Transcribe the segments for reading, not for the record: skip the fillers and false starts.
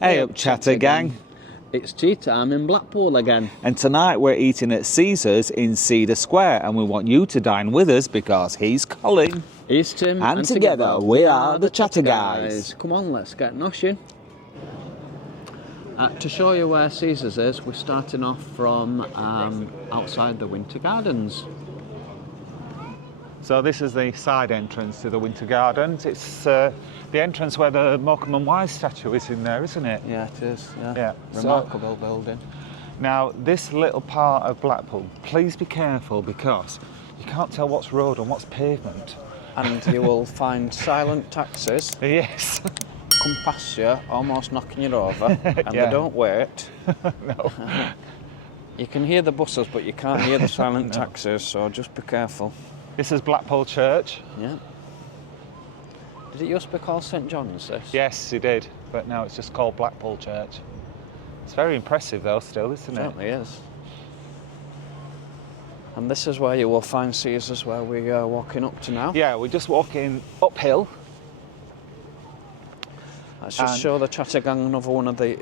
Hey up, chatter gang. It's tea time in Blackpool again. And tonight we're eating at Caesar's in Cedar Square, and we want you to dine with us because he's Colin. He's Tim. And together we are the Chatter Guys. Come on, let's get noshing. To show you where Caesar's is, we're starting off from outside the Winter Gardens. So this is the side entrance to the Winter Gardens. It's the entrance where the Morecambe and Wise statue is in there, isn't it? Yeah, it is. Yeah. Remarkable building. Now, this little part of Blackpool, please be careful because you can't tell what's road and what's pavement. And you will find silent taxis. Yes. Come past you, almost knocking you over, and Yeah. they don't wait. No. You can hear the buses, but you can't hear the silent taxis, so just be careful. This is Blackpool Church. Yeah. Did it used to be called St John's, this? Yes, it did, but now it's just called Blackpool Church. It's very impressive though still, isn't it? It certainly is. And this is where you will find Caesar's, where we are walking up to now. Yeah, we're just walking uphill. Let's just show the Chatter Gang another one of the,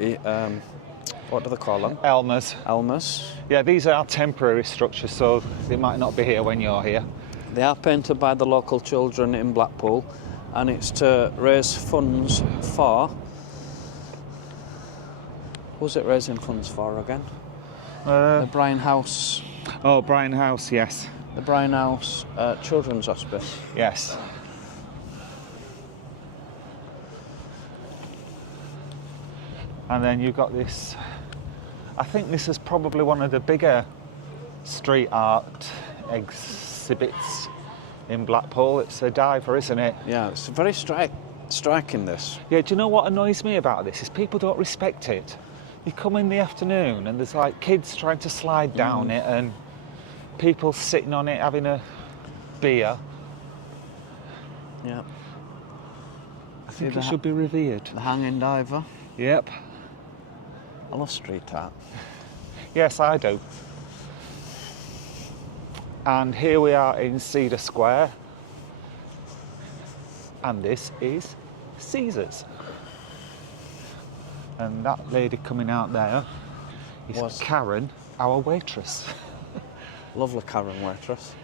what do they call them? Elmers. Elmers. Yeah, these are temporary structures, so they might not be here when you're here. They are painted by the local children in Blackpool, and it's to raise funds for... Who's it raising funds for again? The Brian House... Oh, Brian House, yes. The Brian House Children's Hospice. Yes. And then you've got this... I think this is probably one of the bigger street art exhibits in Blackpool. It's a diver, isn't it? Yeah, it's very striking, this. Yeah, do you know what annoys me about this? Is people don't respect it. You come in the afternoon and there's like kids trying to slide down it and people sitting on it having a beer. Yeah. I think it should be revered. The hanging diver. Yep. I love street art. Yes, I do. And here we are in Cedar Square. And this is Caesar's. And that lady coming out there is Karen, our waitress. Lovely Karen waitress.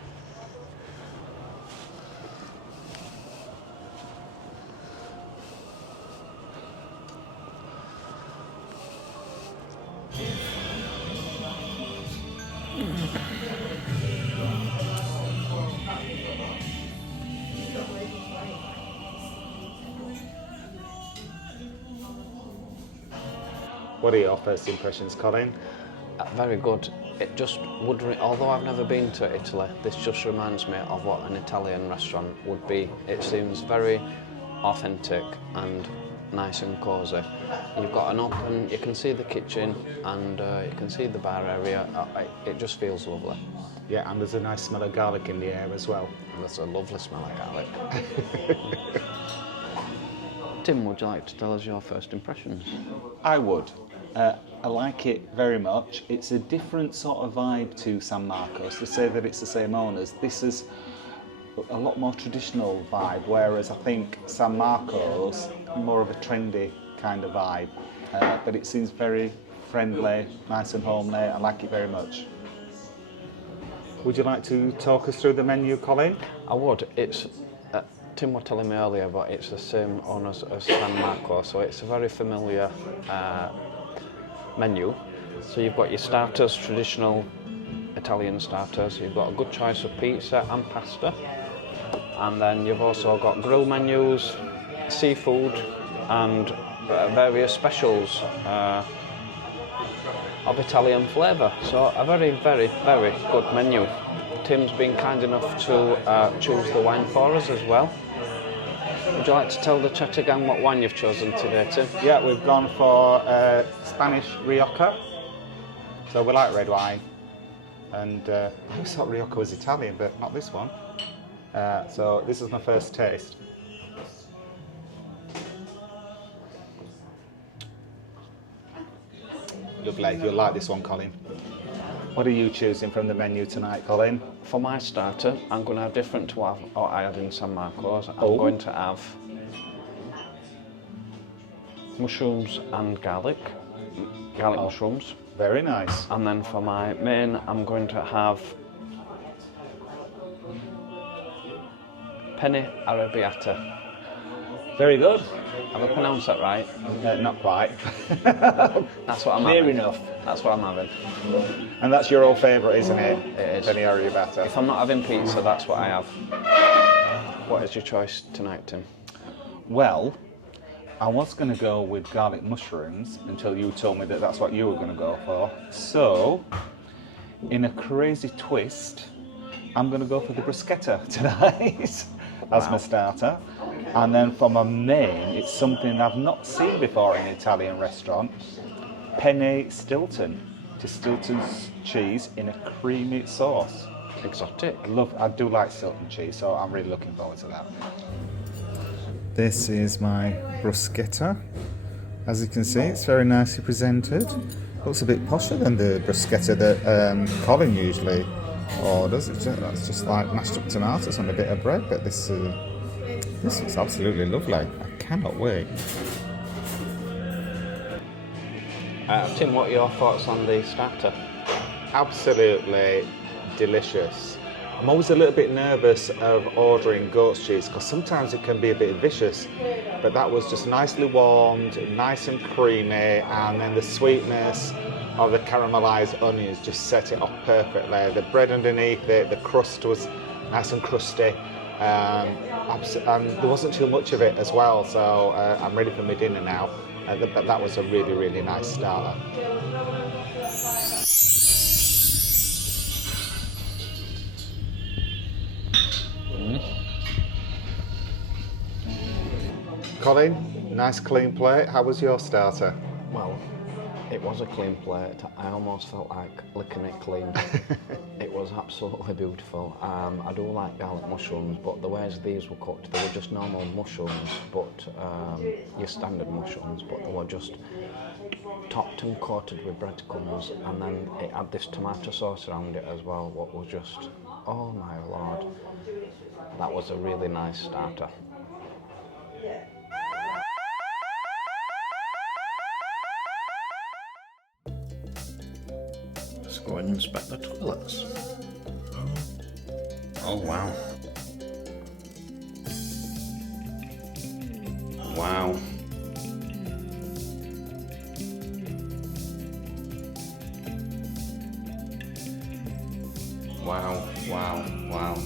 What are your first impressions, Colin? Very good. It just would, although I've never been to Italy, this just reminds me of what an Italian restaurant would be. It seems very authentic and nice and cosy. You've got an open, you can see the kitchen and you can see the bar area. It just feels lovely. Yeah, and there's a nice smell of garlic in the air as well. There's a lovely smell of garlic. Tim, would you like to tell us your first impressions? I would. I like it very much. It's a different sort of vibe to San Marcos. To say that it's the same owners, this is a lot more traditional vibe, whereas I think San Marcos more of a trendy kind of vibe. But it seems very friendly, nice and homely. I like it very much. Would you like to talk us through the menu, Colin? I would. It's Tim was telling me earlier, but it's the same owners as San Marco, so it's a very familiar menu. So you've got your starters, traditional Italian starters. You've got a good choice of pizza and pasta, and then you've also got grill menus, seafood, and various specials of Italian flavour. So a very, very, very good menu. Tim's been kind enough to choose the wine for us as well. Would you like to tell the Chatter Gang what wine you've chosen today, Tim? Yeah, we've gone for Spanish Rioja. So we like red wine. And I always thought Rioja was Italian, but not this one. So this is my first taste. Lovely, you'll like this one, Colin. What are you choosing from the menu tonight, Colin? For my starter, I'm going to have different to what I had in San Marcos. I'm going to have mushrooms and garlic mushrooms. Very nice. And then for my main, I'm going to have penne arrabbiata. Very good. Have I pronounced that right? Not quite. That's what I'm having. Near enough. That's what I'm having. And that's your old favourite, isn't it? It is. Penne arrabbiata. If I'm not having pizza, that's what I have. What is your choice tonight, Tim? Well, I was going to go with garlic mushrooms until you told me that that's what you were going to go for. So, in a crazy twist, I'm going to go for the bruschetta tonight as my starter. And then for my main, it's something I've not seen before in an Italian restaurant. Penne Stilton. Just Stilton's cheese in a creamy sauce. Exotic. I do like Stilton cheese, so I'm really looking forward to that. This is my bruschetta. As you can see, it's very nicely presented. Looks a bit posher than the bruschetta that Colin usually orders. That's just like mashed up tomatoes on a bit of bread, but this looks absolutely lovely. I cannot wait. Tim, what are your thoughts on the starter? Absolutely delicious. I'm always a little bit nervous of ordering goat's cheese because sometimes it can be a bit vicious, but that was just nicely warmed, nice and creamy, and then the sweetness of the caramelised onions just set it off perfectly. The bread underneath it, the crust was nice and crusty, and there wasn't too much of it as well, so I'm ready for my dinner now. But that was a really, really nice starter. Colin, nice clean plate. How was your starter? Well, it was a clean plate. I almost felt like licking it clean. It was absolutely beautiful. I do like garlic mushrooms, but the ways these were cooked, they were just normal mushrooms, but your standard mushrooms, but they were just topped and coated with breadcrumbs, and then it had this tomato sauce around it as well, what was just, oh my lord. That was a really nice starter. Let's go and inspect the toilets. Oh wow. Wow. Wow, wow, wow.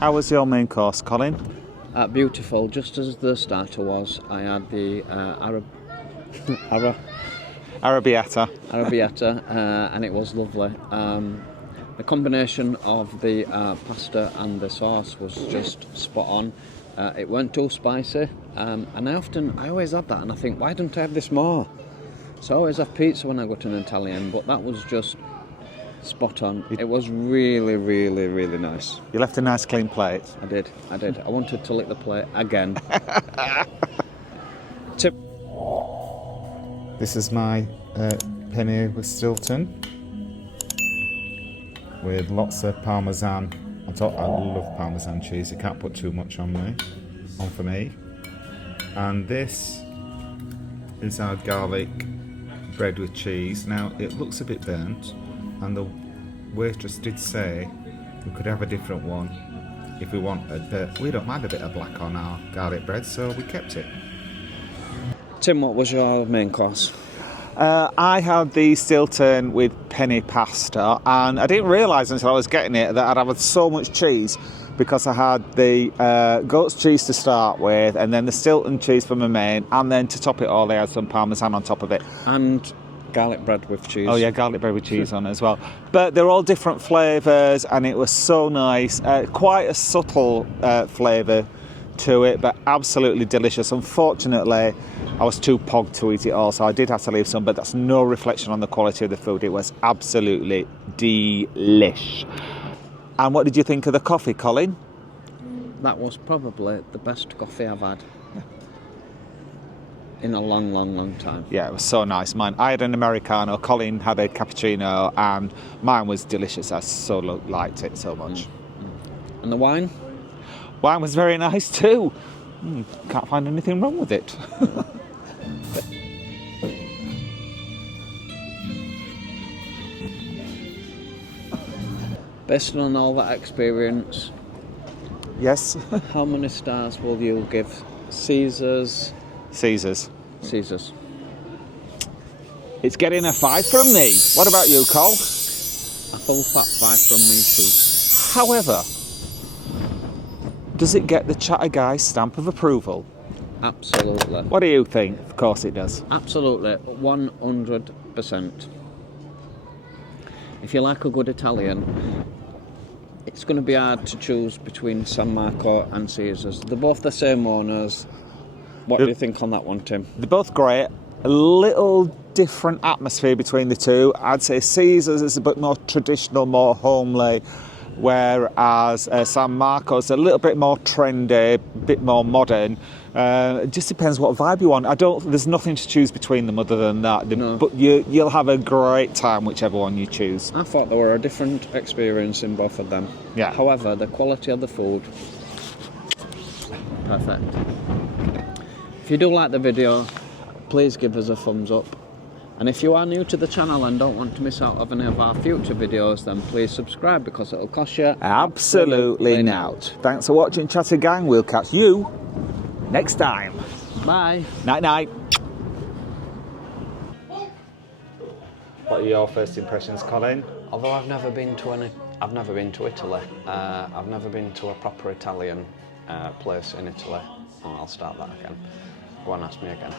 How was your main course, Colin? Beautiful. Just as the starter was, I had the arrabbiata, and it was lovely. The combination of the pasta and the sauce was just spot on. It weren't too spicy, and I always have that, and I think, why don't I have this more? So I always have pizza when I go to an Italian, but that was just spot on. It was really, really, really nice. You left a nice clean plate. I did. I wanted to lick the plate again. Tip. This is my penne with Stilton with lots of parmesan. I love parmesan cheese. You can't put too much on for me. And this is our garlic bread with cheese. Now it looks a bit burnt, and the waitress did say we could have a different one if we wanted, but we don't mind a bit of black on our garlic bread, so we kept it. Tim, what was your main course? I had the Stilton with penne pasta, and I didn't realise until I was getting it that I'd had so much cheese, because I had the goat's cheese to start with, and then the Stilton cheese for my main, and then to top it all, they had some parmesan on top of it. And garlic bread with cheese. Oh yeah, garlic bread with cheese on as well. But they're all different flavours, and it was so nice. Quite a subtle flavour to it, but absolutely delicious. Unfortunately, I was too pogged to eat it all, so I did have to leave some, but that's no reflection on the quality of the food. It was absolutely delish. And what did you think of the coffee, Colin? That was probably the best coffee I've had in a long, long, long time. Yeah, it was so nice. I had an Americano, Colin had a cappuccino, and mine was delicious. I so liked it so much. And the wine? Wine was very nice too. Can't find anything wrong with it. Based on all that experience, Yes. how many stars will you give Caesar's? Caesar's. Caesar's. It's getting a 5 from me. What about you, Col? A full fat 5 from me too. However, does it get the Chatterguy stamp of approval? Absolutely. What do you think? Of course it does. Absolutely. 100%. If you like a good Italian, it's going to be hard to choose between San Marco and Caesar's. They're both the same owners. What do you think on that one, Tim? They're both great. A little different atmosphere between the two. I'd say Caesar's is a bit more traditional, more homely, whereas San Marco's a little bit more trendy, a bit more modern. It just depends what vibe you want. There's nothing to choose between them other than that. No. But you'll have a great time whichever one you choose. I thought there were a different experience in both of them. Yeah. However, the quality of the food, perfect. If you do like the video, please give us a thumbs up. And if you are new to the channel and don't want to miss out on any of our future videos, then please subscribe because it'll cost you Absolutely not. Thanks for watching, Chatter Gang. We'll catch you next time. Bye. Night night. What are your first impressions, Colin? Although I've never been to Italy. I've never been to a proper Italian place in Italy. Oh, I'll start that again. Go on, ask me again.